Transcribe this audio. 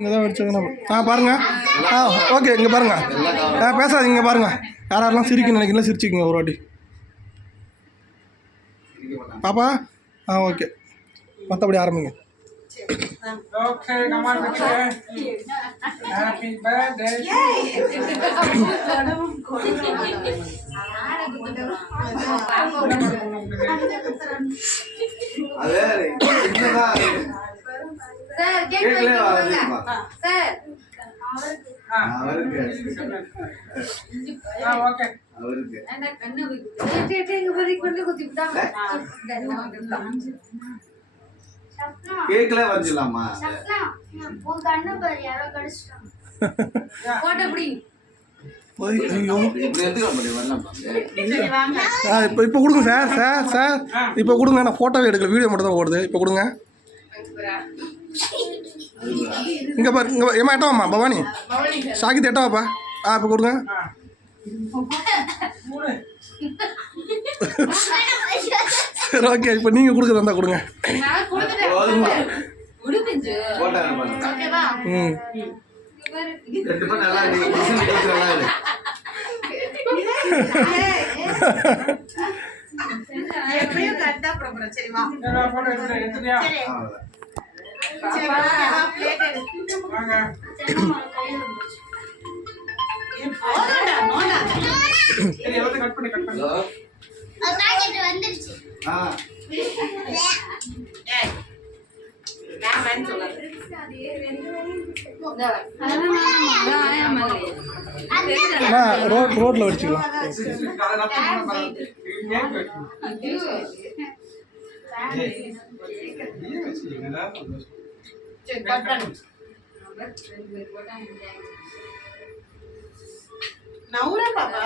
இங்கே தான் வச்சுக்கணும். பாருங்கள். ஓகே, இங்கே பாருங்கள். பேசாதீங்க, இங்கே பாருங்கள். யாரெல்லாம் சிரிக்கணும் நினைக்கிறீங்களா சிரிச்சிக்கிங்க ஒரு வாட்டி. பாப்பா ஓகே, மற்றபடி ஆரம்பிங்க. Okay, come on, happy birthday. Sir, cake sir. Okay. And kanna take bari kondu kutipta. கேக்ல வச்சிடலாமா? சப்னா உன் கண்ணு பாரு யாரோ கடிச்சிட்டாங்க. போட்டோ புடி. ஐயோ, இப்படி எடுத்துக்க முடியும் வரலாமா? இப்போ கொடுங்க சார். இப்போ கொடுங்க. நான் ஃபோட்டோவே எடுக்கல, வீடியோ மட்டும் தான் ஓடுது. இப்போ கொடுங்க. இங்கே பாரு, இங்கே ஏமா எட்டவாம்மா பவானி சாக்கித்து எட்டவாப்பா. இப்போ கொடுங்க. சரி ஓகே, இப்போ நீங்கள் கொடுக்குறதா இருந்தால் கொடுங்க. ரோட்ல வச்சுக்கலாம். நவுரா பாப்பா